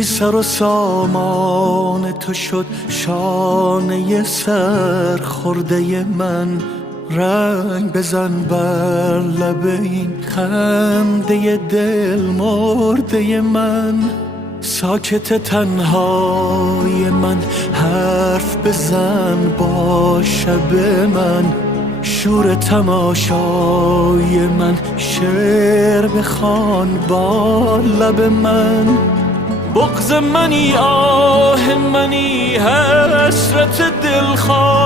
بی سر و سامان تو شد شانه سر خورده من. رنگ بزن بر لب این خنده دل مرده من. ساکت تنهای من حرف بزن با شب من. شور تماشای من شعر بخوان با لب من. بغض منی آه منی حسرت دلخواه